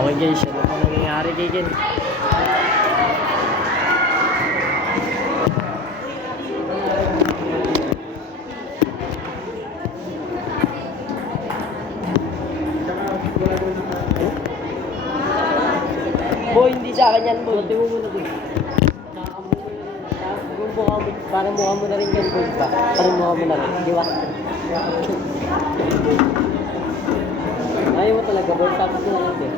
Okay guys, ano po nangyayari kay Ken? Boy, hindi sa akin yan, boy. Tingnan mo muna, boy. Parang mukha mo na rin yan, boy. Parang mukha mo na rin, di ba? Ayaw mo talaga, boy. Tapos na lang, eh.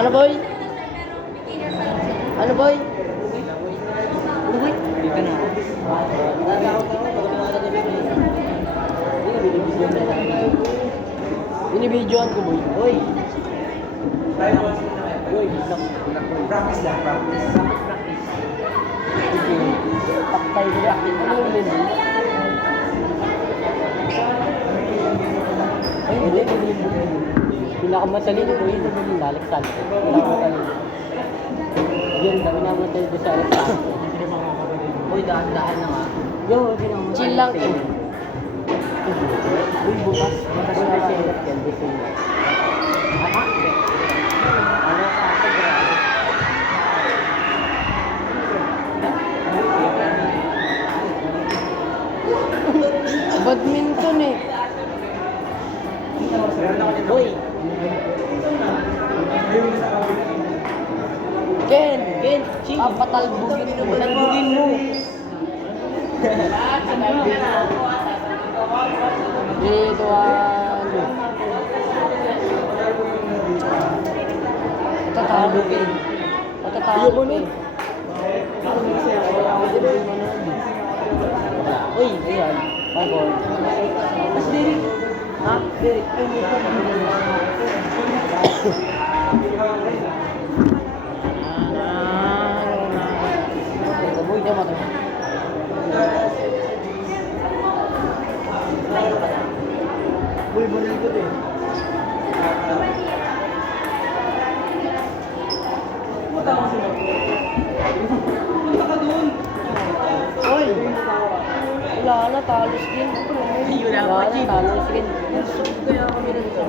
Ano, boy? Ano, boy? Ano, boy? Dito na ako. Binibidyoan ko, boy. Boy! Boy, practice lang, practice. Paktay ko practice. Ano yung lino? Ay, hindi. Pinakamatalino ko yun. Alexander. Pinakamatalino. Yun, pinakamatalino ko sa Alexander. Uy, dahan-dahan na nga. Yo, chill lang eh. Uy, bukas. Bukas na siya. Ano ka? Badminton eh. Uy. Ken, chill. Patalbugin mo. Patalbugin mo. Dito Patatalo eh. Uy, ayan. Pagod. Mas Derek. Ha? Derek. Uy, diyan mo. Uy, bunal ko din. Punta ka doon. Uy! Wala na, talos din. Wala na, talos din. Kaya kami na dito.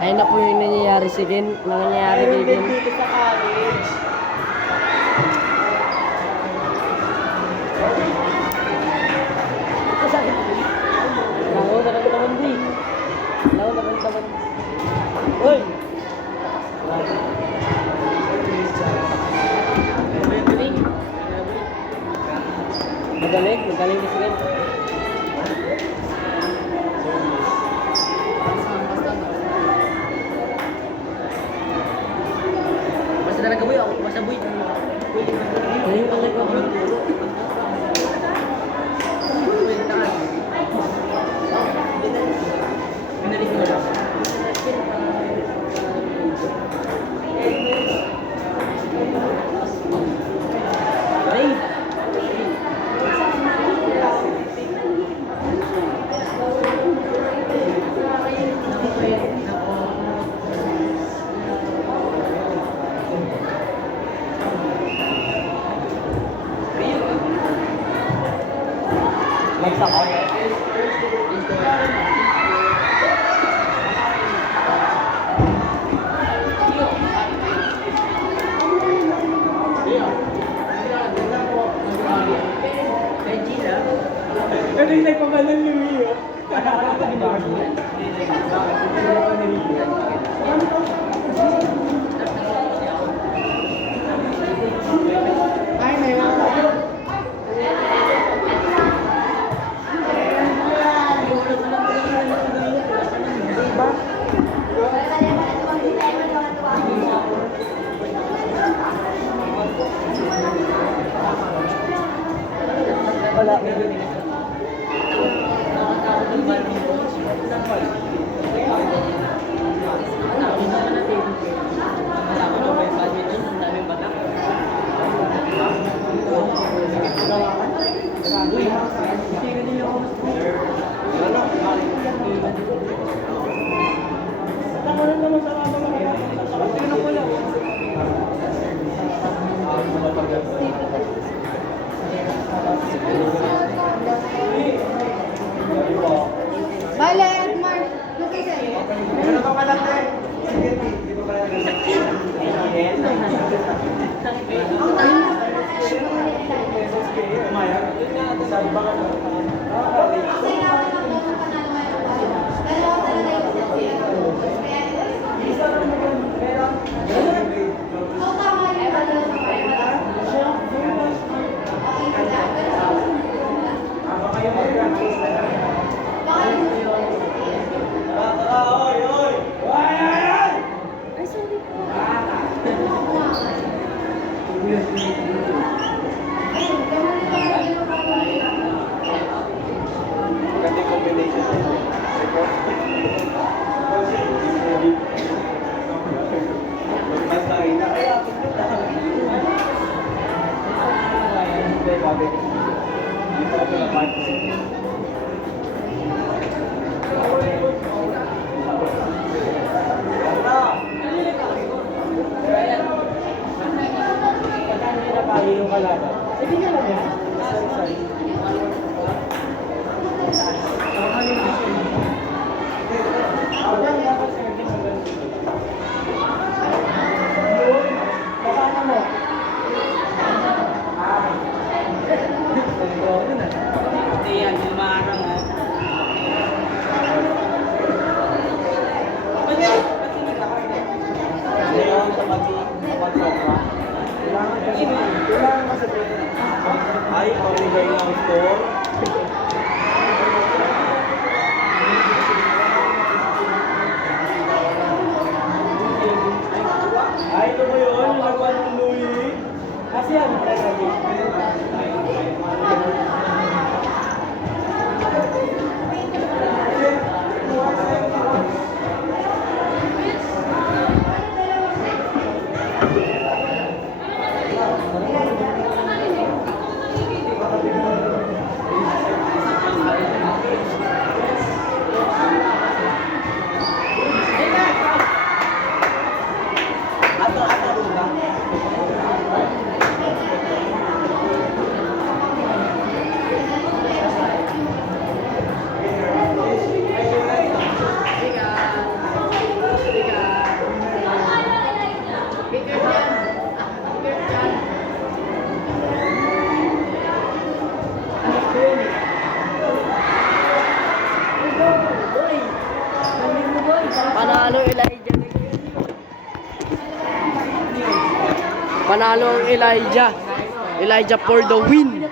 Ayun na po yung nangyayari si Ken. Nangyayari kay Ken. Dito sa college. Lako, naman di. Lako, naman. Uy! Magaling na si Ken. Talaga boy, ako basta boy. Ayun talaga boy. Binalis mo lang. Ay! Magsak ako. Pero yung nagpamalan ni Mio. Ay, may mga Ay, sorry po. Maganda yung combination. Mas nakita. Hindi, babi. Dito ako na park. Yung kalaban. Hindi nga lang yan. Sorry. Baka mo. Hindi yan, lumarang ha. Ngayon sa pag-sobra. Kailangan kasi ay, pamigay ng store. Ay, ito mo yun, yung nagawa ng Louie. Kasi yan, Panalo Elijah. Panalo ang Elijah. Elijah for the win.